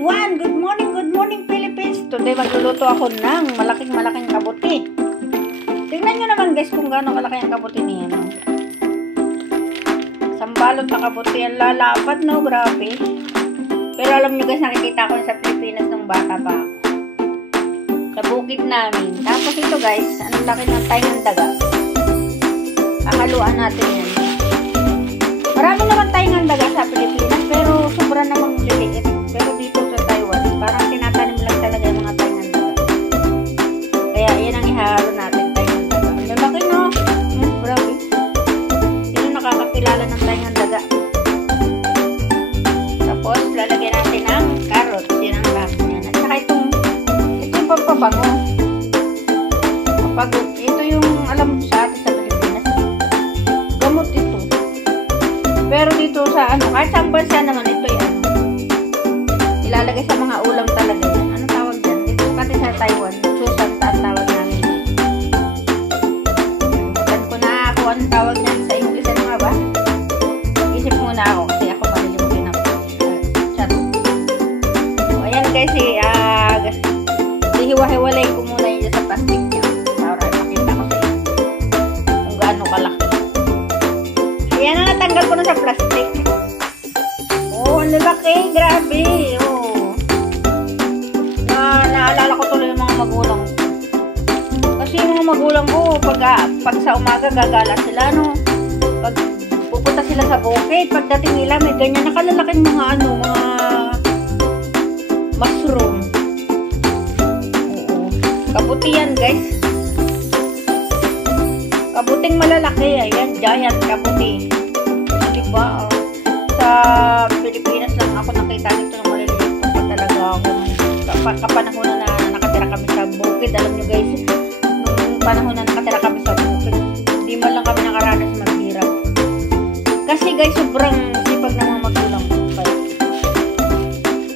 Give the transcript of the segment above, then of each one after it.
everyone! Good morning Philippines! Today magluluto ako ng malaking kabuti. Tingnan nyo naman guys kung gaano kalaki ang kabuti niya. No? Isang balot na kabuti. Ang lalapad no, grabe. Pero alam nyo guys, nakikita ko sa Pilipinas nung bata pa ako. Sa bukid namin. Tapos ito guys, ang laki ng tayong daga. Kakaluan natin yan. Marami naman tayong daga sa Pilipinas, pero sobra namang liliit. Pero dito sa Taiwan, parang tinatanim lang talaga yung mga tayong daga. Kaya yan ang ihalo natin, tayong daga. Ang lalaki no? Grabe. Yun ang nakakakilala ng tayong daga. Tapos, lalagyan natin ng carrots. Yan ang lahat niyan. At saka ito yung pampabango. Ito yung alam mo sa atin sa Pilipinas. Gamot ito. Pero dito sa kahit sa bansa naman ito yan. Ilalagay sa mga ulam talaga yan. Ano tawag dyan? Dito kasi sa Taiwan, susanta ang tawag namin. Kalimutan ko na ako anong tawag dyan sa English. Ano nga ba? Isip muna ako kasi ako malilimutin ako. Chat. So, ayan guys, hiwa-hiwalay ko muna yun sa plastic niya. Para ipakita ko sa inyo kung gaano kalaki. Ayan na, natanggal ko na sa plastic. Oh, ang lalaki. Grabe. Oh. Naalala ko tuloy yung mga magulang. Kasi yung mga magulang ko, pag sa umaga gagala sila, no? Pag pupunta sila sa bukid, pagdating nila, may ganyan nakalalaking mga mga mushroom. Oo. Kabuti yan, guys. Kabuting malalaki. Ayan, giant kabuti. Diba? Sa Pilipinas lang ako nakita nito ng maliliit pa talaga ako. Kapanahon na nakatira kami sa bukid. Alam nyo guys, nung panahon na nakatira kami sa bukid, hindi man lang kami nakaranas maghirap. Kasi guys, sobrang sipag ng mga magulang ko.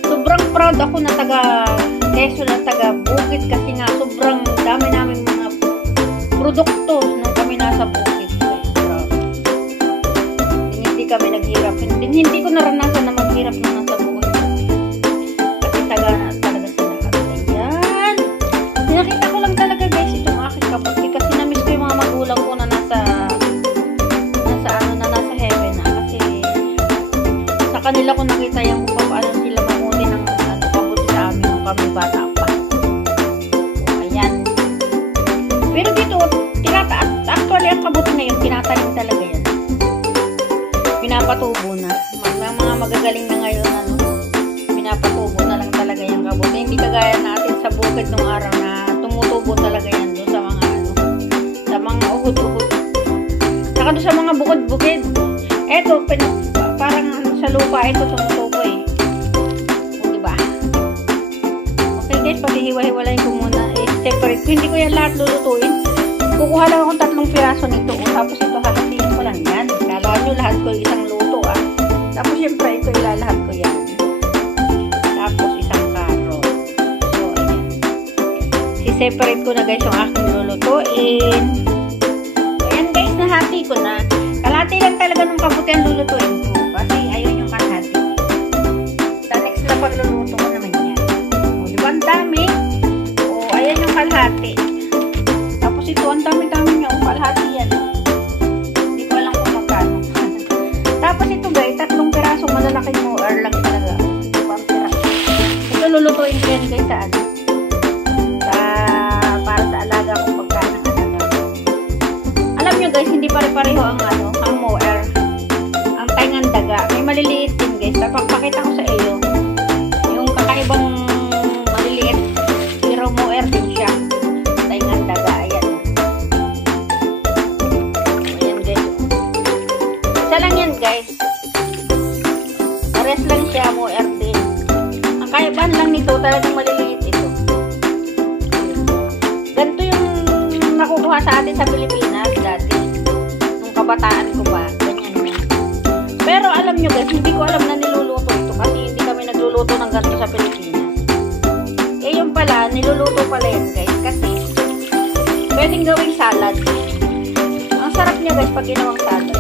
Sobrang proud ako na taga Quezon na taga bukid kasi nga sobrang dami namin mga produkto nung kami nasa bukid. Kami naghirap. Hindi ko naranasan na maghirap na nasa bukid. Kasi sagana talaga sa lahat. Ayan. Nakita ko lang talaga guys itong aking kabuti. Kasi namiss ko yung mga magulang ko na nasa heaven na. Kasi sa kanila ko nakita yung kung paano sila mamuti ng kabuti sa amin nung kami bata pa. So, ayan. Pero dito, actually ang kabuti na yun, tinatanim talaga yan. Pinapatubo na. Mga magagaling na ngayon, pinapatubo na lang talaga yung kabuti. Hindi kagaya natin sa bukid nung araw na tumutubo talaga yan doon sa mga sa mga uhod-uhod. Saka doon sa mga bukid-bukid. Eto, parang sa lupa, ito tumutubo eh. O, diba? Okay guys, paghihiwa-hiwalay ko muna. Separate ko. Hindi ko yan lahat lulutuin. Kukuha lang akong 3 piraso nito. Tapos ito halasin ko lang yan. Kala nyo lahat ko isang luto Tapos syempre ito ilalahat ko yan. Tapos isang carrot. So ayan. Si-separate ko na guys yung aking lulutuin. So ayan guys, nahati ko na. Kalahati lang talaga ng kabuti ang lulutuin ko. Kasi ayun yung kalahati. Sa next na pagluluto ko naman yan. O diba ang dami? O ayan yung kalahati. Tapos ito, ang dami-dami niya. O kalahati yan. Tapos ito guys, 3 pirasong malalaking moer lang talaga. Ito pa ang piraso. Ito lulutuin ko yan guys para sa alaga kong pagkain ng alaga. Alam nyo guys, hindi pare-pareho ang moer. Ang taingan daga. May maliliit din guys. Papakita ko sa iyo. Yung kakaibang maliliit. Pero moer din siya. Taingan daga. Ayan. Ayan guys. Isa lang yan guys. Pares lang siya mo din. Ang kaibahan lang nito talagang maliliit ito. Ganito yung nakukuha sa atin sa Pilipinas dati. Nung kabataan ko pa. Ganyan yan. Pero alam nyo guys, hindi ko alam na niluluto ito kasi hindi kami nagluluto ng ganito sa Pilipinas. Eh yung pala, niluluto pala yan guys kasi pwedeng gawing salad. Ang sarap niya guys pag ginawang salad.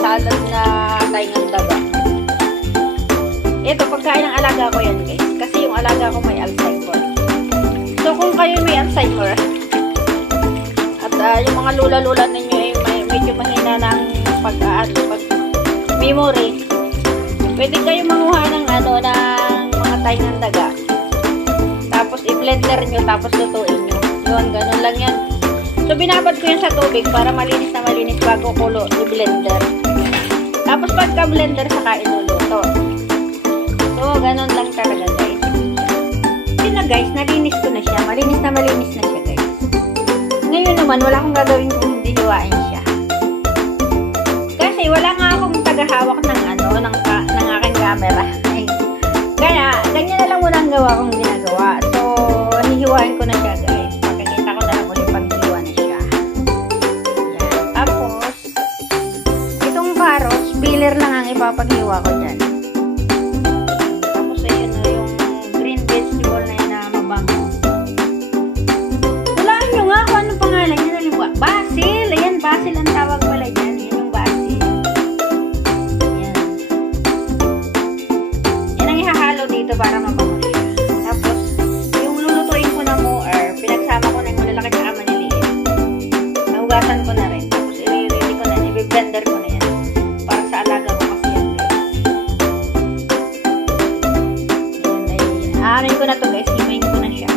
Salad na taingang daga. Ito, pagkain ng alaga ko yan guys. Kasi yung alaga ko may Alzheimer. So, kung kayo may Alzheimer, at yung mga lula-lula ninyo ay medyo mahina ng pag-memory, pwede kayo manguha ng mga taingang daga. Tapos, i-blender nyo, tapos lutuin nyo. Yun, ganun lang yan. So, binabad ko yan sa tubig para malinis na malinis bago kulo i-blender. Tapos, pagka-blender, saka inuluto. So, ganun lang talaga, guys. Yun na, guys. Nalinis ko na siya. Malinis na siya, guys. Ngayon naman, wala akong gagawin kung hindi hiwain siya. Kasi, wala nga akong tagahawak ng aking camera. Kaya, ganyan na lang muna ang gawa kong ginagawa. So, hihiwain ko na siya, guys. Pakikita ko na lang ulit pag-hiwa na siya. Yan. Tapos, itong carrots, peeler lang ang ipapaghiwa ko dyan. Tapos, ayun na yung green vegetable na yan na mabango. Hulaan nyo nga kung anong pangalan niya. Basil! Ayan, basil ang tawag pala dyan. Yan yung basil. Yan. Yan ang ihahalo dito para mabango siya. Tapos, yung lulutuin ko na moer, pinagsama ko na yung malalaki at maliliit. Nahugasan ko na rin. Tapos, i-ready ko na, i-blender ko na yan. Para sa alaga ko kasi yan, guys. Yan, aanin ko na to, guys. Himayin ko na siya.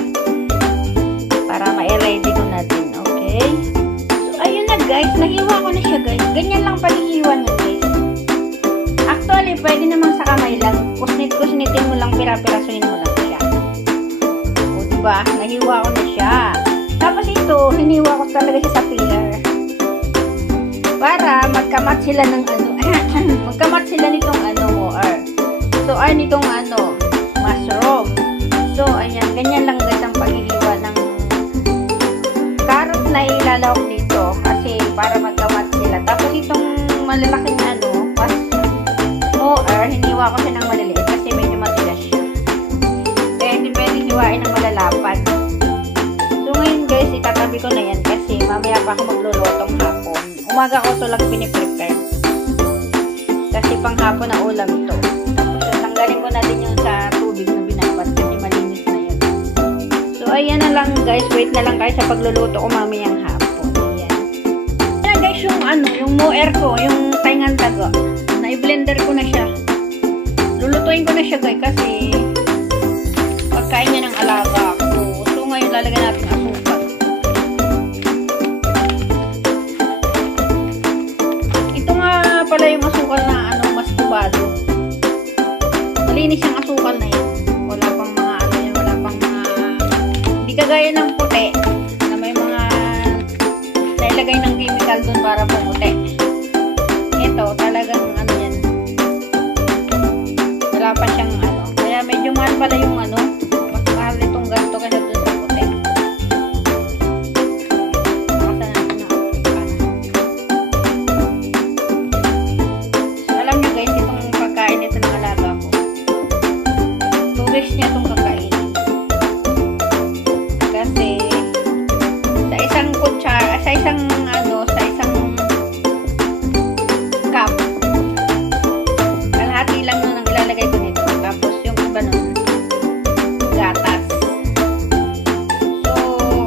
Para ma-ready ko na din. Okay? So, ayun na, guys. Nahiwa ko na siya, guys. Ganyan lang palihiwa niya, guys. Actually, pwede naman sa kamay lang. Kusnit-kusnitin mo lang, pira-pirasuin mo lang siya. O, diba? Nahiwa ko na siya. Tapos ito, hiniwa ko talaga siya sa peeler. Para magkamat sila ng magkamat sila nitong moer. So, nitong mushroom. So, ayan, ganyan lang guys ang paghihiwa ng carrot na ilalawak dito. Kasi, para magkamat sila. Tapos, itong malalaking moer, hiniwa ko siya ng maliliit kasi medyo matigas siya. Kaya hindi pwedeng hiwain ng malalapad. So ngayon guys, itatabi ko na yan kasi mamaya pa ako maglulutong hapon. Umaga ko ito lang piniprepare. Kasi pang hapon na ulam ito. Tapos tanggalin ko natin yung sa tubig na binabad kasi malinis na yan. So ayan na lang guys, wait na lang kayo sa pagluluto ko mamayang hapon. Ayan. Ayan guys, yung moer ko, yung taingan daga. Na-blender ko na siya. Lulutuin ko na siya guys kasi pagkain niya ng alaga ko. So ngayon lalagyan natin asukal. Ito nga pala yung asukal na mas tubado. Malinis yung asukal na yan. Wala pang mga wala pang mga hindi kagaya ng puti na may mga nailagay ng chemical dun para pumuti. Ito talagang yan. Wala pa siyang kaya medyo mahal pala yung mas mahal itong ganito kasi doon sa puti. So, alam nyo guys, itong pagkain ito ng alaga ko. 2 weeks niya itong kakainin. Kasi sa isang kutsara, sa isang cup, kalahati lang nun ang ilalagay ko nito. Tapos yung iba nun, gatas. So,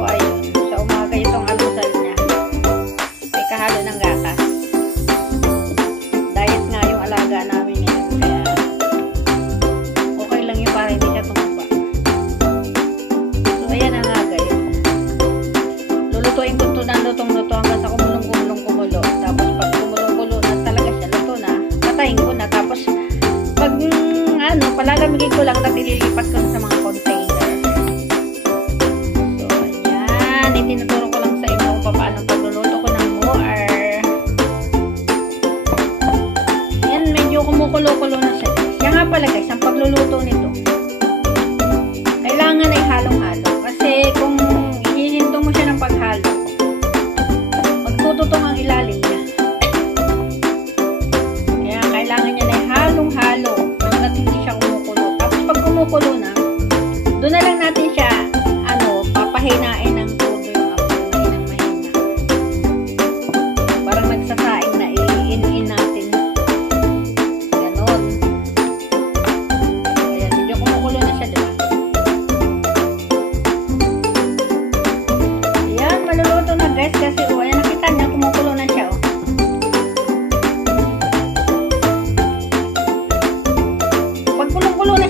ayun. Sa umaga itong alusal niya. May kahalo ng gatas. Diet nga yung alaga namin ngayon. Kaya, okay lang yun para hindi siya tumaba. So, ayan na nga guys. Lulutuin ko ito ng lutong-luto hanggang sa kumulong-kumulong-kumulo. Tapos, pag kumulong-kulo na talaga siya, luto na, patayin ko na. Tapos, pag palalamigin ko lang, tapos ililipat ko na sa mga container. So, ayan. Itinuturo ko lang sa inyo kung paano pagluluto ko ng moer. Ayan, medyo kumukulo-kulo na siya. Kaya nga pala guys, ang pagluluto nito, kailangan ay halong-halo. Kasi kung ihihinto mo siya ng paghalo, magtututong ang ilalim niya. Kaya kailangan niya na halong-halo hanggat hindi siya kumukulo. Tapos pag kumukulo na, doon na lang natin siya papahinain ng todo yung apoy. Mahina. Parang nagsasaing na i-in natin. Ganon.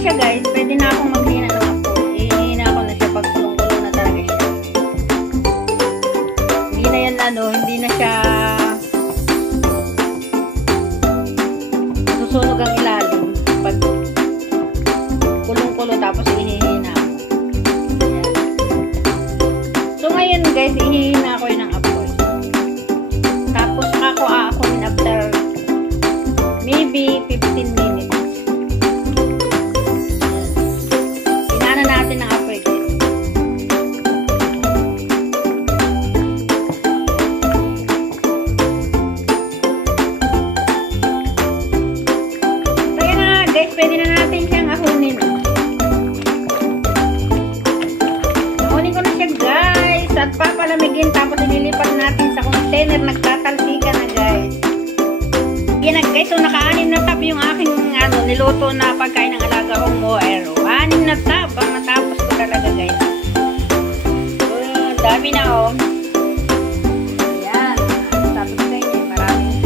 siya guys, pwede na akong maghina ng apoy. Ihina ko na siya pag kulong-kulo na talaga siya. Hindi na yan hindi na siya susunog ang ilalim. Pag kulong-kulo tapos ihihina ko. Ayan. So ngayon guys, ihihina ko yun ng apoy. Tapos ako aakunin after maybe 15 minutes. Inana natin ng apoy guys. So yan na guys, pwede na natin siyang ahunin. Ahunin ko na siya guys at papalamigin tapos ililipat natin sa container. Nagtatalsika na guys. Yan na guys, so naka-anim na tap yung aking niluto na pagkain ng alaga kong moero. 6 na tap ang natapos ko talaga guys. Dami na yan, sabi ko sa inyo, maraming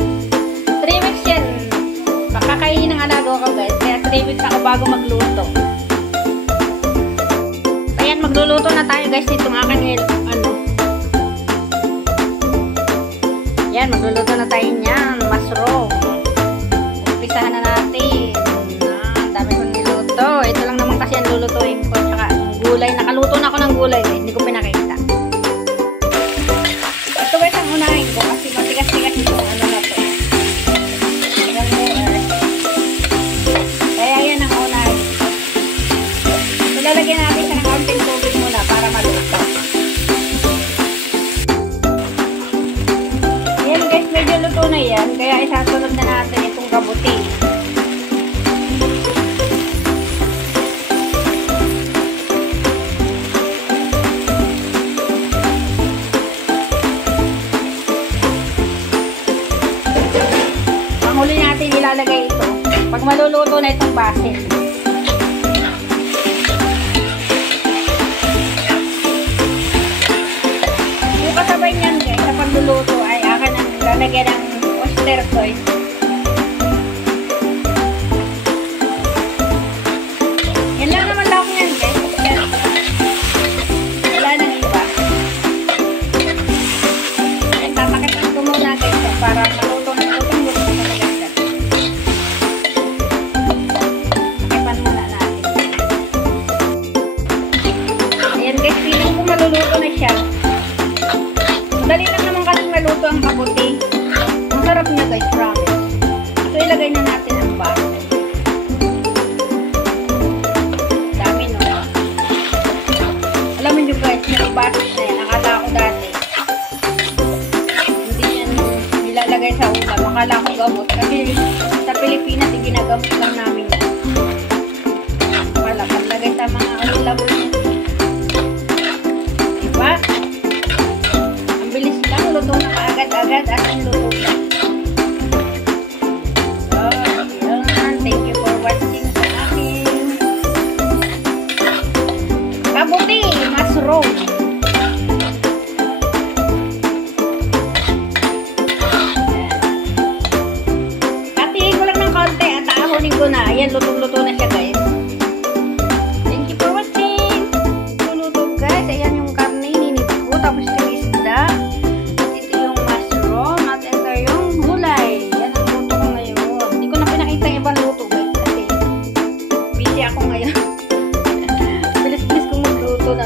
3 weeks yan makakainin ng alaga ko guys, kaya 3 weeks ako bago magluto. Ayan, magluluto na tayo guys nitong aking yan, magluluto na tayo niyan, mushroom. Umpisahan na natin. Dami kong niluto. Ito lang naman kasi ang lulutuin ko. Tsaka gulay. Nakaluto na ako ng gulay. Hindi ko pinakita. Ito guys ang unahin ko. Kasi matigas-tigas ito. Ano na to. Kaya yan ang unahin ko. So lalagyan natin siya ng kaunting tubig muna para maluto. Yan guys, medyo luto na yan. Kaya isasunod na natin itong kabuti. Panghuli natin ilalagay ito. Pag maluluto na itong basil. Yung kasabay niyan guys, sa pagluluto ay akin ang lalagyan ng oyster sauce. Yan lang naman lang yan guys. Wala nang iba. Tatakitan ko muna guys para malutong na talaga siya. Takipan muna natin. Ayan guys, feeling ko maluluto na siya. Dali lang naman kasi maluto ang kabuti. Ang sarap niya guys, promise. So ilagay na natin ang basil. Dami no. Alam mo nyo guys, yung basil na yan, akala ko dati hindi yan nilalagay sa ulam. Akala ko gamot. Kasi sa Pilipinas, ginagamot lang namin yan. Wala, paglagay sa mga ulam niya. Diba? Bilis lang, luto na kaagad-agad at ang luto na. So, yun. Thank you for watching sa akin kabuti, mushroom. Katiin ko lang ng konti at aahonin ko na. Ayan, lutong-luto na siya guys. Thank you for watching. Luto guys, ayan yung karne, ninip ko. Tapos yung isda. Ito yung mushroom. At ito yung gulay. Yan ang luto ko ngayon. Hindi ko na pinakita yung ibang luto guys. Kasi busy ako ngayon. Bilis-bilis kong magluto na